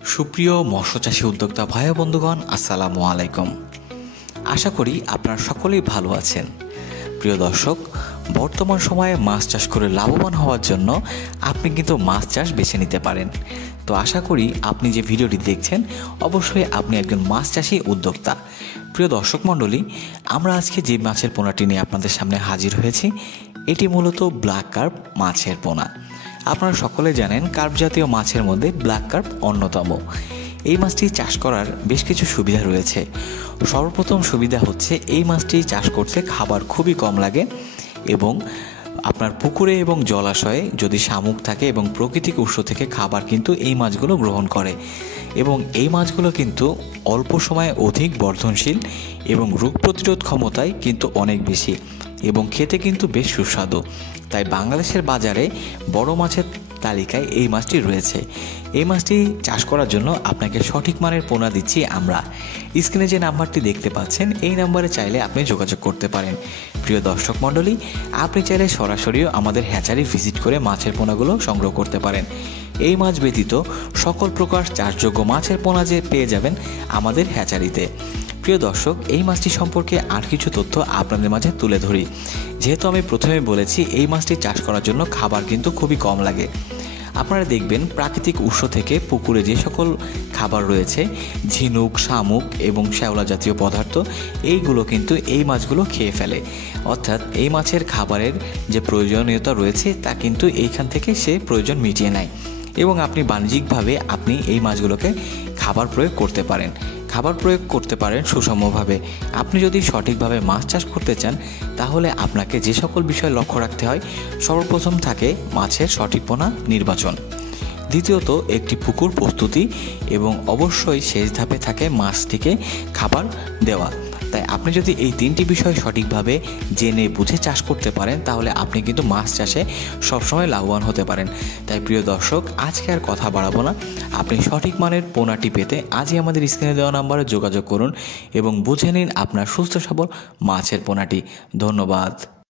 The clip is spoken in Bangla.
সুপ্রিয় মৎস্যচাষী উদ্যোক্তা ভাই বন্ধুগণ, আসসালামু আলাইকুম। আশা করি আপনারা সকলেই ভালো আছেন। প্রিয় দর্শক, বর্তমান সময়ে মাছ চাষ করে লাভবান হওয়ার জন্য আপনি কিন্তু মাছ চাষ বেছে নিতে পারেন। তো আশা করি আপনি যে ভিডিওটি দেখছেন অবশ্যই আপনি একজন মাছ চাষী উদ্যোক্তা। প্রিয় দর্শক মণ্ডলী, আমরা আজকে যে মাছের পোনাটি নিয়ে আপনাদের সামনে হাজির হয়েছি এটি মূলত ব্ল্যাক কার্প মাছের পোনা। আপনারা সকলে জানেন কার্প জাতীয় মাছের মধ্যে ব্ল্যাক কার্প অন্যতম। এই মাছটি চাষ করার বেশ কিছু সুবিধা রয়েছে। সর্বপ্রথম সুবিধা হচ্ছে এই মাছটি চাষ করতে খাবার খুবই কম লাগে এবং আপনার পুকুরে এবং জলাশয়ে যদি শামুক থাকে এবং প্রাকৃতিক উৎস থেকে খাবার কিন্তু এই মাছগুলো গ্রহণ করে এবং এই মাছগুলো কিন্তু অল্প সময়ে অধিক বর্ধনশীল এবং রোগ প্রতিরোধ ক্ষমতায় কিন্তু অনেক বেশি এবং খেতে কিন্তু বেশ সুস্বাদু। তাই বাংলাদেশের বাজারে বড় মাছের তালিকায় এই মাছটি রয়েছে। এই মাছটি চাষ করার জন্য আপনাকে সঠিক মানের পোনা দিচ্ছি আমরা। স্ক্রিনে যে নাম্বারটি দেখতে পাচ্ছেন এই নাম্বারে চাইলে আপনি যোগাযোগ করতে পারেন। প্রিয় দর্শক মণ্ডলী, আপনি চাইলে সরাসরিও আমাদের হ্যাচারি ভিজিট করে মাছের পোনাগুলো সংগ্রহ করতে পারেন। এই মাছ ব্যতীত সকল প্রকার চাষযোগ্য মাছের পোনা যে পেয়ে যাবেন আমাদের হ্যাচারিতে। প্রিয় দর্শক, এই মাছটি সম্পর্কে আর কিছু তথ্য আপনাদের মাঝে তুলে ধরি। যেহেতু আমি প্রথমে বলেছি এই মাছটি চাষ করার জন্য খাবার কিন্তু খুবই কম লাগে। আপনারা দেখবেন প্রাকৃতিক উৎস থেকে পুকুরে যে সকল খাবার রয়েছে, ঝিনুক, শামুক এবং শ্যাওলা জাতীয় পদার্থ, এইগুলো কিন্তু এই মাছগুলো খেয়ে ফেলে। অর্থাৎ এই মাছের খাবারের যে প্রয়োজনীয়তা রয়েছে তা কিন্তু এইখান থেকে সে প্রয়োজন মিটিয়ে নেয় এবং আপনি বাণিজ্যিকভাবে আপনি এই মাছগুলোকে খাবার প্রয়োগ করতে পারেন সুষমভাবে। আপনি যদি সঠিকভাবে মাছ চাষ করতে চান তাহলে আপনাকে যে সকল বিষয় লক্ষ্য রাখতে হয়, সর্বপ্রথম থাকে মাছের সঠিক পোনা নির্বাচন, দ্বিতীয়ত একটি পুকুর প্রস্তুতি এবং অবশ্যই শেষ ধাপে থাকে মাছটিকে খাবার দেওয়া। তাই আপনি যদি এই তিনটি বিষয় সঠিকভাবে জেনে বুঝে চাষ করতে পারেন তাহলে আপনি কিন্তু মাছ চাষে সবসময় লাভবান হতে পারেন। তাই প্রিয় দর্শক, আজকে আর কথা বাড়াবো না, আপনি সঠিক মানের পোনাটি পেতে আজই আমাদের স্ক্রিনে দেওয়া নাম্বারে যোগাযোগ করুন এবং বুঝে নিন আপনার সুস্থ সবল মাছের পোনাটি। ধন্যবাদ।